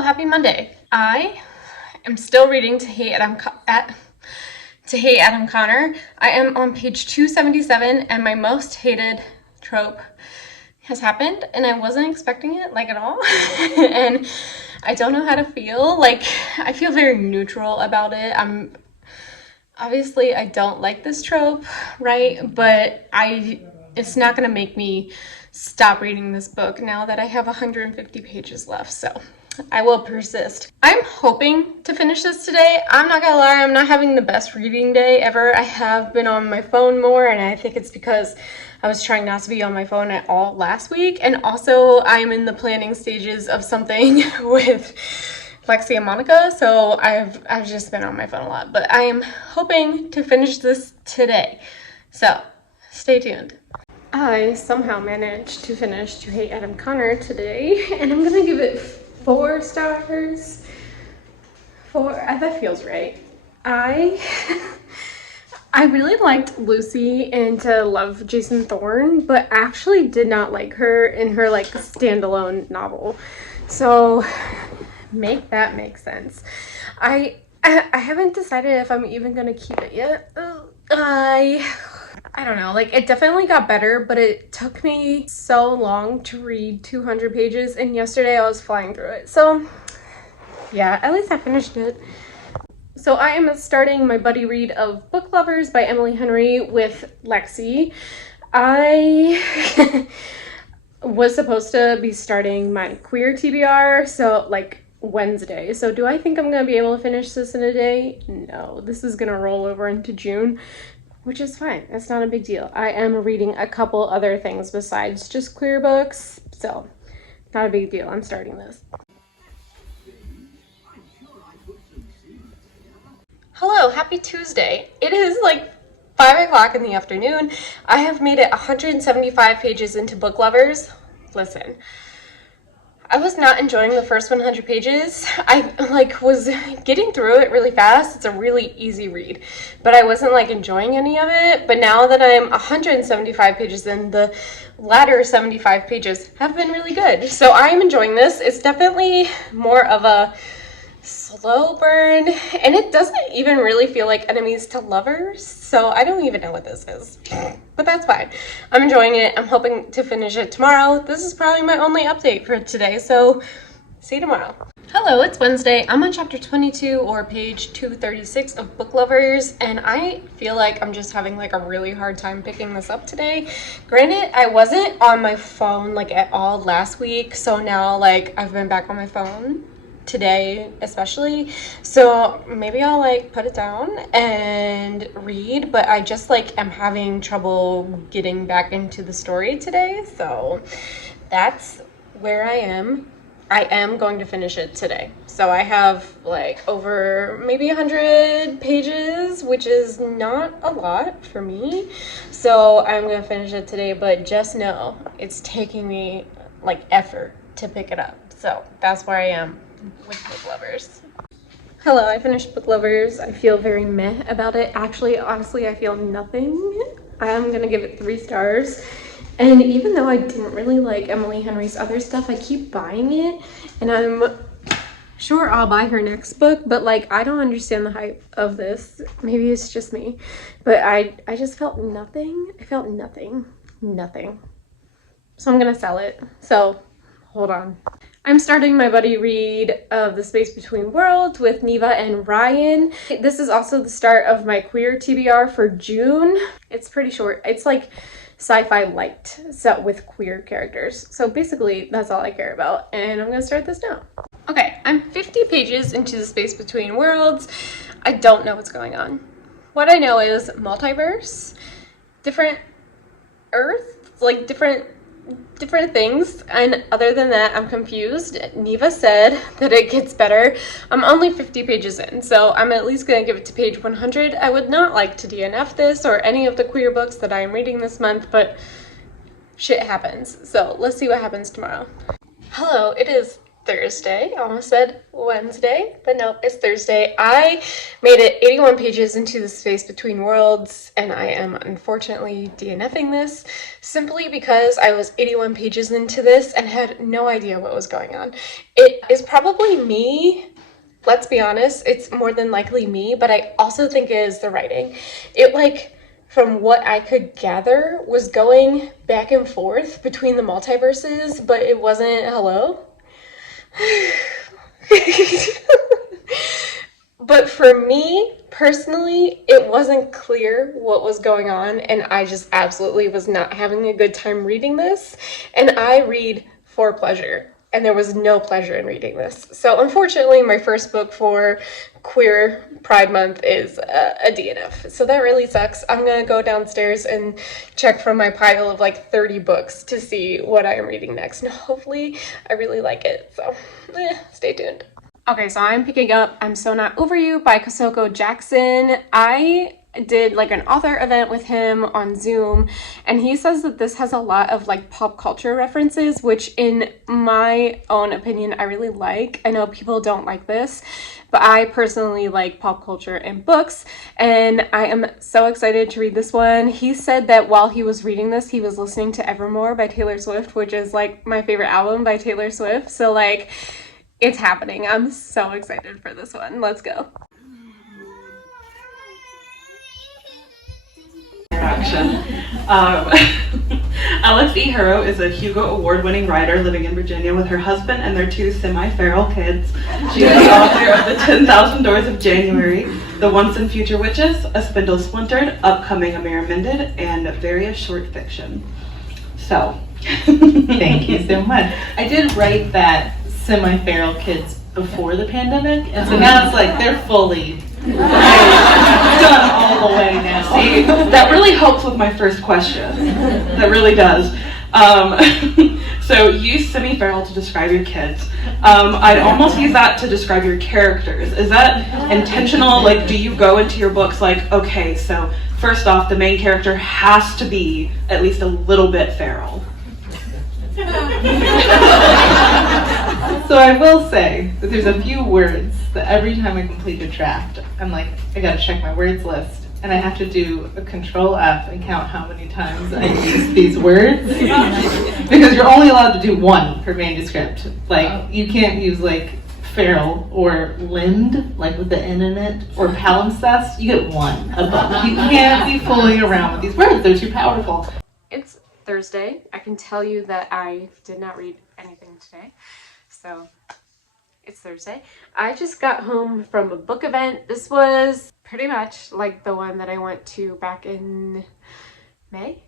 Hello, happy Monday. I am still reading To Hate Adam Connor. I am on page 277 and my most hated trope has happened and I wasn't expecting it like at all. And I don't know how to feel. Like, I feel very neutral about it. Obviously I don't like this trope, right? But it's not gonna make me stop reading this book now that I have 150 pages left, so I will persist. I'm hoping to finish this today. I'm not gonna lie, I'm not having the best reading day ever. I have been on my phone more, and I think it's because I was trying not to be on my phone at all last week, and also I'm in the planning stages of something with Lexi and Monica, so I've just been on my phone a lot, but I am hoping to finish this today, so stay tuned. I somehow managed to finish To Hate Adam Connor today, and I'm gonna give it 4 stars. 4, that feels right. I really liked Lucy and to love Jason Thorne, but actually did not like her in her like standalone novel. So make that make sense. I haven't decided if I'm even gonna keep it yet. I don't know, like it definitely got better, but it took me so long to read 200 pages, and yesterday I was flying through it. So yeah, at least I finished it. So I am starting my buddy read of Book Lovers by Emily Henry with Lexi. I was supposed to be starting my queer TBR, so like Wednesday. So do I think I'm gonna be able to finish this in a day? No, this is gonna roll over into June, which is fine. It's not a big deal. I am reading a couple other things besides just queer books, so not a big deal. I'm starting this. Hello, happy Tuesday. It is like 5 o'clock in the afternoon. I have made it 175 pages into Book Lovers. Listen, I was not enjoying the first 100 pages. I was getting through it really fast. It's a really easy read, but I wasn't enjoying any of it. But now that I'm 175 pages in, the latter 75 pages have been really good. So I am enjoying this. It's definitely more of a slow burn, and it doesn't even really feel like enemies to lovers, so I don't even know what this is, but that's fine. I'm enjoying it. I'm hoping to finish it tomorrow. This is probably my only update for today, so see you tomorrow. Hello, it's Wednesday. I'm on chapter 22 or page 236 of Book Lovers, and I feel like I'm just having a really hard time picking this up today. Granted, I wasn't on my phone at all last week, so now I've been back on my phone today especially, so maybe I'll put it down and read, but I just am having trouble getting back into the story today, so that's where I am. I am going to finish it today, so I have over maybe 100 pages, which is not a lot for me, so I'm gonna finish it today, but just know it's taking me effort to pick it up, so that's where I am with Book Lovers. Hello, I finished Book Lovers. I feel very meh about it. Actually, honestly, I feel nothing. I'm gonna give it 3 stars. And even though I didn't really like Emily Henry's other stuff, I keep buying it, and I'm sure I'll buy her next book, but I don't understand the hype of this. Maybe it's just me, but I just felt nothing. I felt nothing. So I'm gonna sell it. So hold on. I'm starting my buddy read of The Space Between Worlds with Neva and Ryan. This is also the start of my queer TBR for June. It's pretty short. It's sci-fi light, set with queer characters. So basically that's all I care about, and I'm gonna start this now. Okay, I'm 50 pages into The Space Between Worlds. I don't know what's going on. What I know is multiverse, different Earths, different things, and other than that I'm confused. Neva said that it gets better. I'm only 50 pages in, so I'm at least gonna give it to page 100. I would not like to DNF this or any of the queer books that I am reading this month, but shit happens, so let's see what happens tomorrow. Hello, it is Thursday. I almost said Wednesday, but no, it's Thursday. I made it 81 pages into the space between worlds, and I am unfortunately DNFing this simply because I was 81 pages into this and had no idea what was going on. It is probably me. Let's be honest, it's more than likely me, but I also think it is the writing. It, like, from what I could gather, was going back and forth between the multiverses, but it wasn't hello. But for me personally, it wasn't clear what was going on, and I just absolutely was not having a good time reading this. And I read for pleasure, and there was no pleasure in reading this. So unfortunately, my first book for Queer Pride Month is a DNF. So that really sucks. I'm gonna go downstairs and check from my pile of like 30 books to see what I am reading next. And hopefully I really like it. So stay tuned. Okay, so I'm picking up I'm So Not Over You by Kosoko Jackson. I did like an author event with him on Zoom, and he says that this has a lot of like pop culture references, which in my own opinion I really like. I know people don't like this, but I personally like pop culture in books, and I am so excited to read this one. He said that while he was reading this, he was listening to Evermore by Taylor Swift, which is like my favorite album by Taylor Swift. So like, it's happening. I'm so excited for this one. Let's go. Alex E Harrow is a Hugo Award-winning writer living in Virginia with her husband and their 2 semi-feral kids. She is the author of The 10,000 Doors of January, The Once and Future Witches, A Spindle Splintered, Upcoming A Mirror Mended, and various short fiction. So, thank you so much. I did write that semi-feral kids before the pandemic, and so now it's like they're fully done all the way now. See, that really helps with my first question. That really does. So use semi-feral to describe your kids. I'd almost use that to describe your characters. Is that intentional? Like, do you go into your books like, okay, so first off, the main character has to be at least a little bit feral? So I will say that there's a few words that every time I complete a draft, I'm like, I gotta check my words list, and I have to do a Control F and count how many times I use these words, because you're only allowed to do one per manuscript. Like, you can't use like feral or limbed, like with the N in it, or palimpsest. You get one a book. You can't be fooling around with these words, they're too powerful. It's Thursday. I can tell you that I did not read anything today. So it's Thursday. I just got home from a book event. This was pretty much like the one that I went to back in May?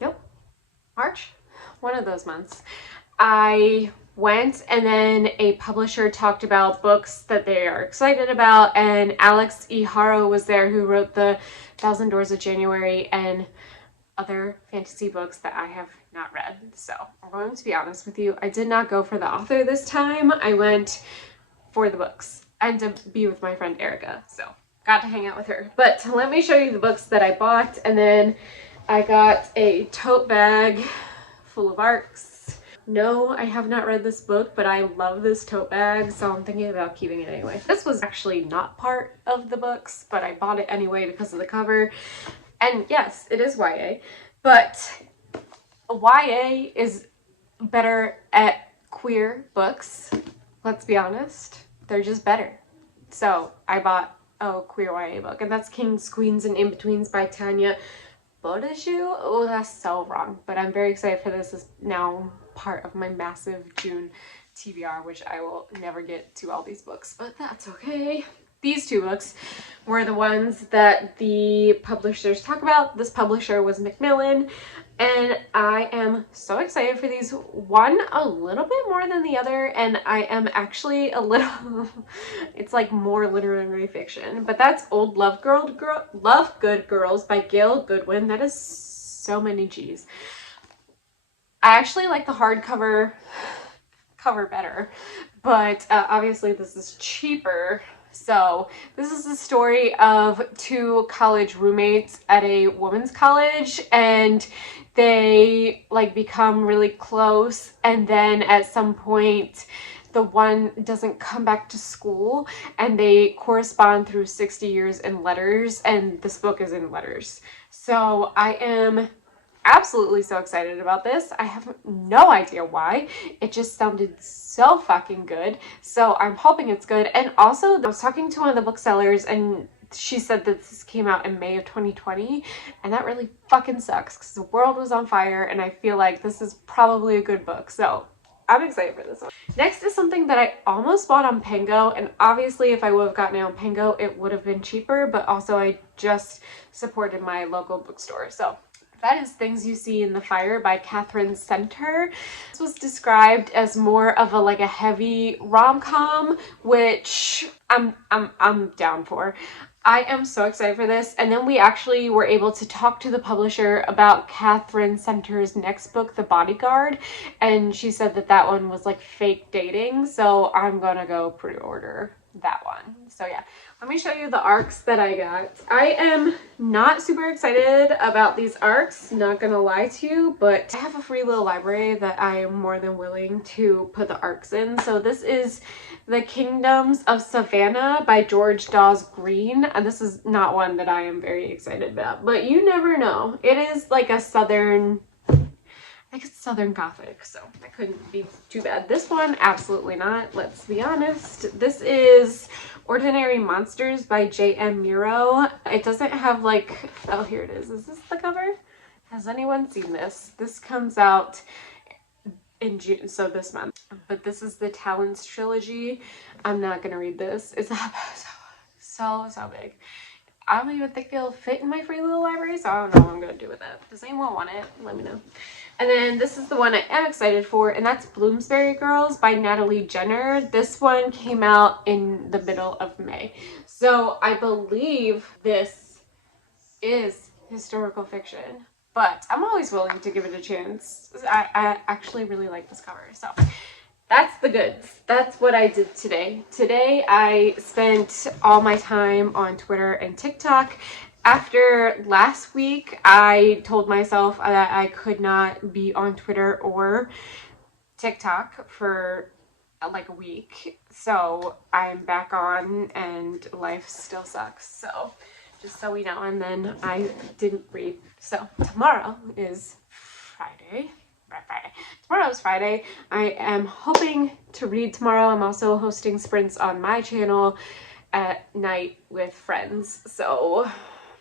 Nope. March? One of those months. I went, and then a publisher talked about books that they are excited about, and Alex E Harrow was there, who wrote The 1,000 Doors of January and other fantasy books that I have not read. So I'm going to be honest with you, I did not go for the author this time. I went for the books and to be with my friend Erica. So got to hang out with her. But let me show you the books that I bought. And then I got a tote bag full of ARCs. No, I have not read this book, but I love this tote bag, so I'm thinking about keeping it anyway. This was actually not part of the books, but I bought it anyway because of the cover. And yes, it is YA, but YA is better at queer books. Let's be honest. They're just better. So I bought a queer YA book, and that's Kings, Queens, and In-Betweens by Tanya Bodaju. Oh, that's so wrong. But I'm very excited for this. It's now part of my massive June TBR, which I will never get to all these books, but that's okay. These 2 books were the ones that the publishers talk about. This publisher was Macmillan, and I am so excited for these. One a little bit more than the other, and I am actually a little, it's like more literary fiction, but that's Old Love Good Girls by Gail Goodwin. That is so many G's. I actually like the hardcover cover better, but obviously this is cheaper. So this is the story of 2 college roommates at a women's college, and they like become really close, and then at some point the one doesn't come back to school, and they correspond through 60 years in letters, and this book is in letters. So I am absolutely so excited about this. I have no idea why. It just sounded so fucking good. So I'm hoping it's good. And also, I was talking to one of the booksellers, and she said that this came out in May of 2020, and that really fucking sucks because the world was on fire, and I feel like this is probably a good book. So I'm excited for this one. Next is something that I almost bought on Pango, and obviously if I would have gotten it on Pango, it would have been cheaper, but also I just supported my local bookstore. So that is Things You See in the Fire by Catherine Center. This was described as more of a heavy rom-com, which I'm down for. I am so excited for this. And then we actually were able to talk to the publisher about Catherine Center's next book, The Bodyguard, and she said that that one was like fake dating, so I'm gonna go pre-order that one. So yeah, let me show you the arcs that I got. I am not super excited about these arcs, not gonna lie to you, but I have a free little library that I am more than willing to put the arcs in. So this is The Kingdoms of Savannah by George Dawes Green, and this is not one that I am very excited about, but you never know. It is like a southern, I think it's Southern Gothic, so that couldn't be too bad. This one, absolutely not, let's be honest. This is Ordinary Monsters by J.M. Muro. It doesn't have like, oh, here it is. Is this the cover? Has anyone seen this? This comes out in June, so this month. But this is the Talons trilogy. I'm not gonna read this. It's so big. I don't even think it'll fit in my free little library, so I don't know what I'm gonna do with it. Does anyone want it? Let me know. And then this is the one I am excited for, and that's Bloomsbury Girls by Natalie Jenner. This one came out in the middle of May. So I believe this is historical fiction, but I'm always willing to give it a chance. I actually really like this cover, so that's the goods. That's what I did today. Today I spent all my time on Twitter and TikTok. After last week, I told myself that I could not be on Twitter or TikTok for like a week. So I'm back on and life still sucks. So just so we know. And then I didn't read. So tomorrow is Friday. Tomorrow is Friday. I am hoping to read tomorrow. I'm also hosting sprints on my channel at night with friends. So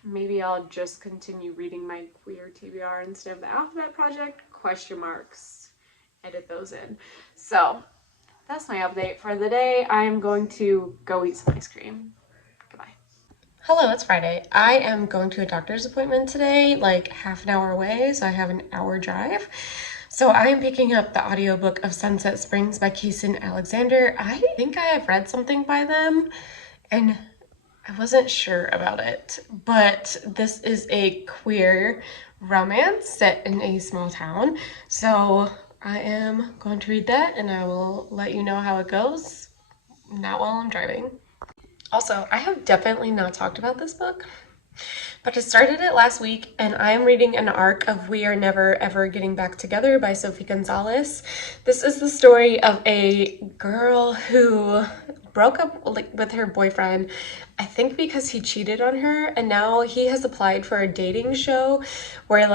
maybe I'll just continue reading my queer TBR instead of the alphabet project, question marks, edit those in. So that's my update for the day. I'm going to go eat some ice cream. Goodbye. Hello, it's Friday. I am going to a doctor's appointment today, like half an hour away, so I have an hour drive. So I am picking up the audiobook of Sunset Springs by Kaysen Alexander. I think I have read something by them, and I wasn't sure about it, but this is a queer romance set in a small town. So I am going to read that, and I will let you know how it goes, not while I'm driving. Also, I have definitely not talked about this book, but I started it last week, and I am reading an arc of We Are Never Ever Getting Back Together by Sophie Gonzalez. This is the story of a girl who broke up with her boyfriend, I think because he cheated on her, and now he has applied for a dating show where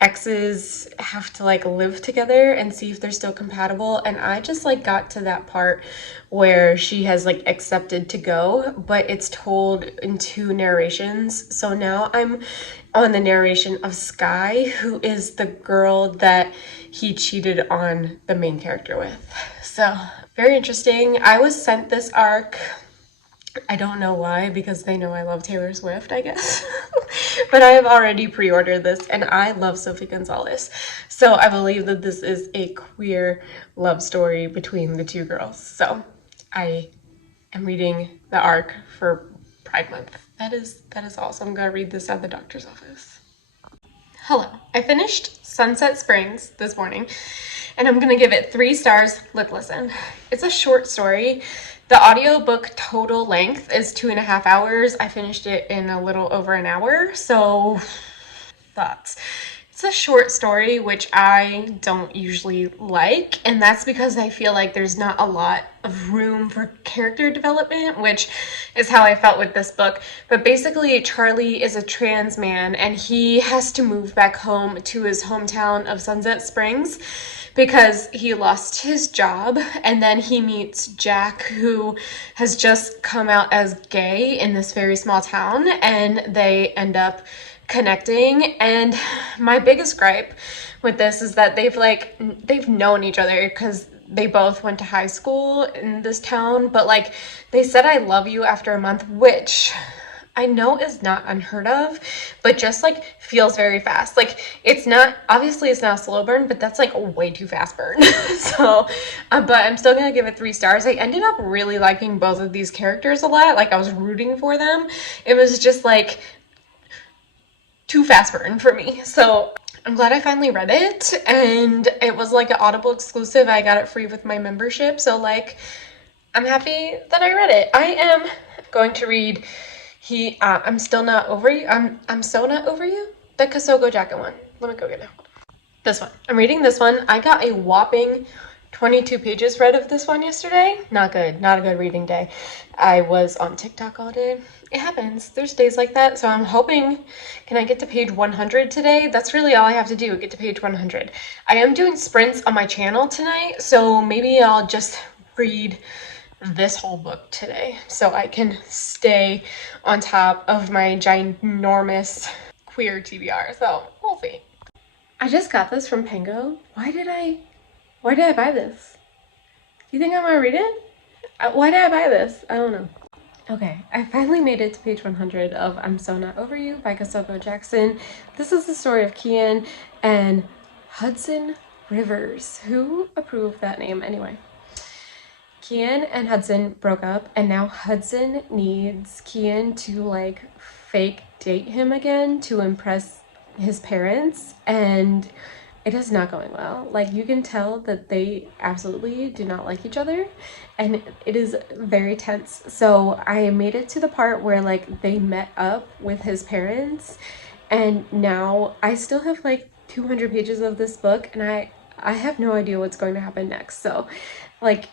exes have to live together and see if they're still compatible. And I just got to that part where she has accepted to go, but it's told in two narrations. So now I'm on the narration of Sky, who is the girl that he cheated on the main character with. So very interesting. I was sent this arc, I don't know why, because they know I love Taylor Swift, I guess. But I have already pre-ordered this, and I love Sophie Gonzalez. So I believe that this is a queer love story between the two girls. So I am reading the arc for Pride Month. That is awesome. I'm gonna read this at the doctor's office. Hello. I finished Sunset Springs this morning, and I'm gonna give it 3 stars. Listen. It's a short story. The audiobook total length is 2.5 hours. I finished it in a little over an hour, so thoughts. It's a short story, which I don't usually like, and that's because I feel like there's not a lot of room for character development, which is how I felt with this book. But basically, Charlie is a trans man, and he has to move back home to his hometown of Sunset Springs because he lost his job, and then he meets Jack, who has just come out as gay in this very small town, and they end up connecting. And my biggest gripe with this is that they've known each other because they both went to high school in this town, but like they said I love you after a month, which I know is not unheard of, but just like feels very fast. Like it's not, obviously it's not a slow burn, but that's like a way too fast burn. So but I'm still gonna give it 3 stars. I ended up really liking both of these characters a lot. Like I was rooting for them. It was just like too fast burn for me. So I'm glad I finally read it, and it was like an Audible exclusive. I got it free with my membership, so like I'm happy that I read it. I am going to read I'm Still Not Over You. I'm So Not Over You, the Kosoko jacket one. Let me go get it. This one. I'm reading this one. I got a whopping 22 pages read of this one yesterday. Not good. Not a good reading day. I was on TikTok all day. It happens. There's days like that. So I'm hoping, can I get to page 100 today? That's really all I have to do, get to page 100. I am doing sprints on my channel tonight, so maybe I'll just read this whole book today so I can stay on top of my ginormous queer TBR. So we'll see. I just got this from Pango. Why did I buy this? Do you think I'm gonna read it? Why did I buy this? I don't know. Okay, I finally made it to page 100 of I'm So Not Over You by Kosoko Jackson. This is the story of Kian and Hudson Rivers. Who approved that name anyway? Kian and Hudson broke up, and now Hudson needs Kian to like fake date him again to impress his parents, and it is not going well. Like you can tell that they absolutely do not like each other, and it is very tense. So I made it to the part where like they met up with his parents, and now I still have like 200 pages of this book, and I have no idea what's going to happen next. So like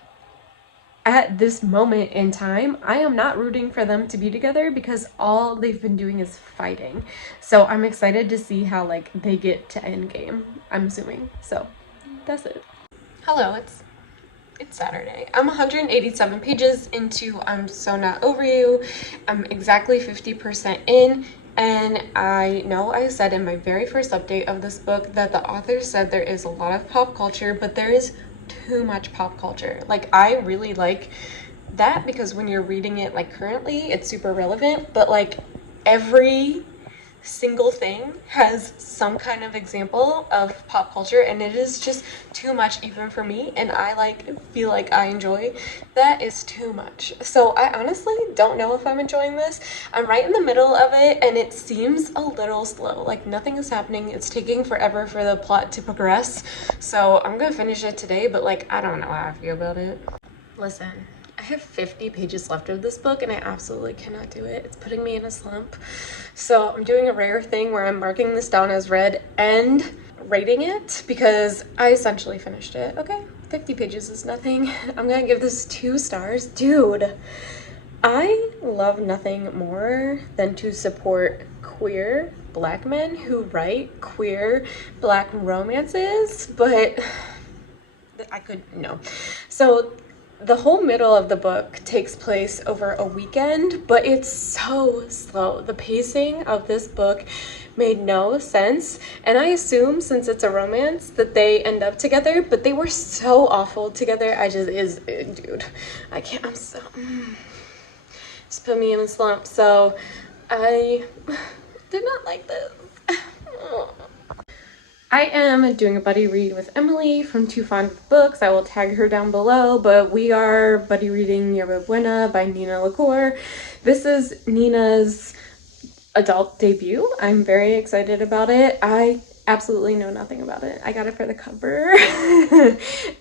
at this moment in time, I am not rooting for them to be together because all they've been doing is fighting. So I'm excited to see how like they get to endgame, I'm assuming. So that's it. Hello, it's Saturday. I'm 187 pages into I'm So Not Over You. I'm exactly 50% in. And I know I said in my very first update of this book that the author said there is a lot of pop culture, but there is too much pop culture. Like I really like that because when you're reading it like currently, it's super relevant, but like every single thing has some kind of example of pop culture, and it is just too much even for me, and I like feel like I enjoy that is too much. So I honestly don't know if I'm enjoying this. I'm right in the middle of it, and it seems a little slow. Like nothing is happening. It's taking forever for the plot to progress. So I'm gonna finish it today, but like I don't know how I feel about it. Listen, I have 50 pages left of this book and I absolutely cannot do it. It's putting me in a slump. So I'm doing a rare thing where I'm marking this down as read and rating it because I essentially finished it. Okay, 50 pages is nothing. I'm gonna give this 2 stars. Dude, I love nothing more than to support queer Black men who write queer Black romances, but I could, no. So the whole middle of the book takes place over a weekend, but it's so slow. The pacing of this book made no sense, and I assume since it's a romance that they end up together, but they were so awful together. Dude, I can't, I'm so, just put me in a slump. So I did not like this. I am doing a buddy read with Emily from Too Fond of Books. I will tag her down below, but we are buddy reading Yerba Buena by Nina LaCour. This is Nina's adult debut. I'm very excited about it. I absolutely know nothing about it. I got it for the cover,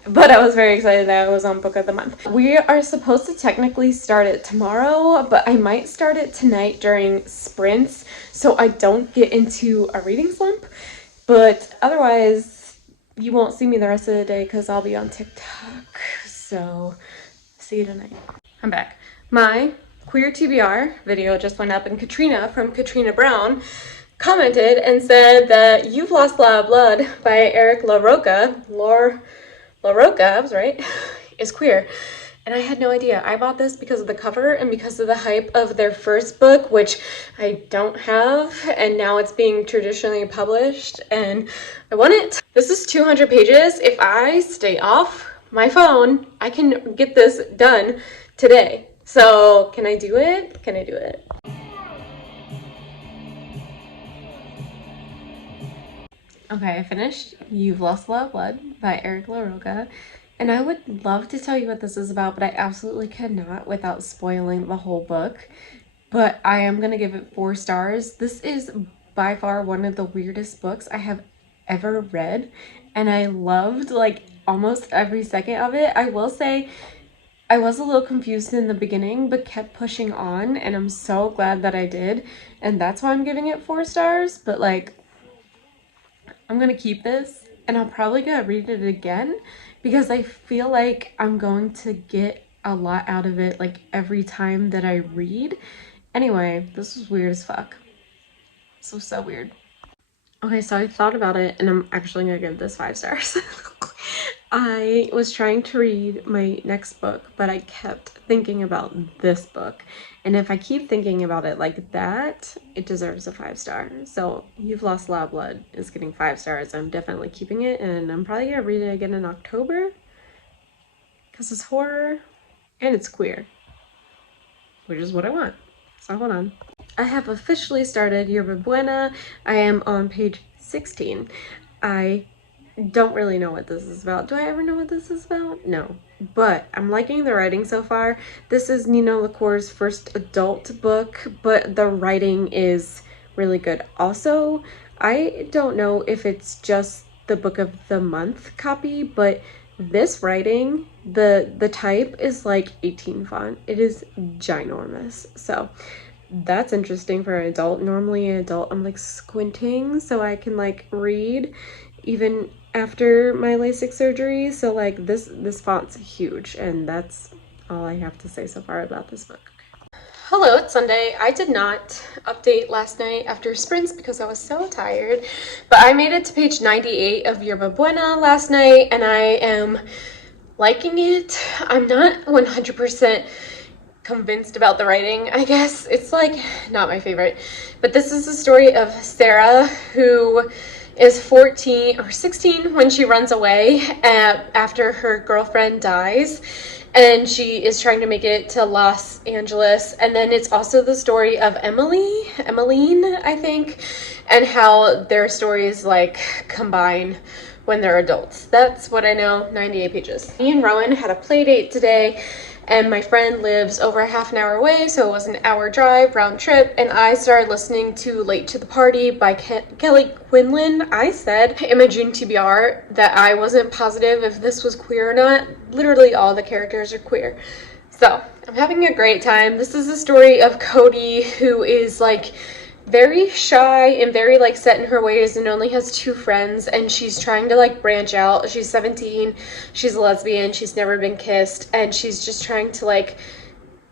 but I was very excited that I was on Book of the Month. We are supposed to technically start it tomorrow, but I might start it tonight during sprints so I don't get into a reading slump. But otherwise, you won't see me the rest of the day because I'll be on TikTok. So, see you tonight. I'm back. My Queer TBR video just went up, and Katrina from Katrina Brown commented and said that You've Lost a Lot of Blood by Eric Laroca, I was right, is queer. And I had no idea. I bought this because of the cover and because of the hype of their first book, which I don't have, and now it's being traditionally published, and I want it. This is 200 pages. If I stay off my phone, I can get this done today. So can I do it? Can I do it? Okay, I finished You've Lost a Lot of Blood by Eric Laroca. And I would love to tell you what this is about, but I absolutely cannot without spoiling the whole book. But I am going to give it 4 stars. This is by far one of the weirdest books I have ever read. And I loved like almost every second of it. I will say I was a little confused in the beginning, but kept pushing on. And I'm so glad that I did. And that's why I'm giving it 4 stars. But like, I'm going to keep this. And I'll probably go read it again, because I feel like I'm going to get a lot out of it like every time that I read. Anyway, this was weird as fuck. So weird. Okay, so I thought about it, and I'm actually gonna give this 5 stars. I was trying to read my next book, but I kept thinking about this book. And if I keep thinking about it like that, it deserves a 5 star. So You've Lost a Lot of Blood is getting 5 stars. I'm definitely keeping it, and I'm probably gonna read it again in October, because it's horror and it's queer, which is what I want. So hold on. I have officially started Yerba Buena. I am on page 16. I don't really know what this is about. Do I ever know what this is about? No. But I'm liking the writing so far. This is Nina LaCour's first adult book, but the writing is really good. Also, I don't know if it's just the book of the month copy, but this writing, the type is like 18 font. It is ginormous. So that's interesting for an adult. Normally an adult, I'm like squinting so I can like read even after my LASIK surgery. So like this font's huge, and that's all I have to say so far about this book. Hello, it's Sunday. I did not update last night after sprints because I was so tired, but I made it to page 98 of Yerba Buena last night, and I am liking it. I'm not 100% convinced about the writing, I guess. It's like not my favorite, but this is the story of Sarah, who is 14 or 16 when she runs away after her girlfriend dies, and she is trying to make it to Los Angeles. And then it's also the story of Emmeline, I think, and how their stories like combine when they're adults. That's what I know. 98 pages. Me and Rowan had a play date today, and my friend lives over a half an hour away, so it was an hour drive round trip, and I started listening to Late to the Party by Kelly Quinlan. I said in my June TBR that I wasn't positive if this was queer or not. Literally all the characters are queer. So I'm having a great time. This is the story of Cody, who is like very shy and very like set in her ways and only has 2 friends, and she's trying to like branch out. She's 17, she's a lesbian, she's never been kissed, and she's just trying to like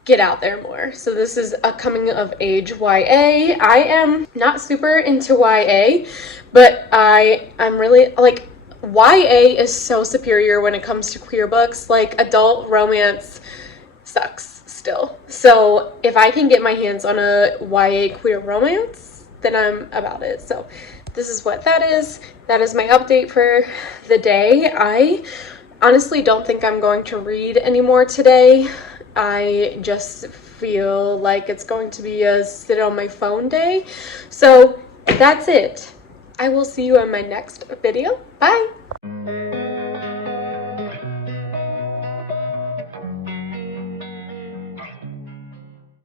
get out there more. So this is a coming of age YA. I am not super into YA, but I'm really like, YA is so superior when it comes to queer books. Like adult romance sucks still. So if I can get my hands on a YA queer romance, then I'm about it. So this is what that is. That is my update for the day. I honestly don't think I'm going to read anymore today. I just feel like it's going to be a sit on my phone day. So that's it. I will see you in my next video. Bye.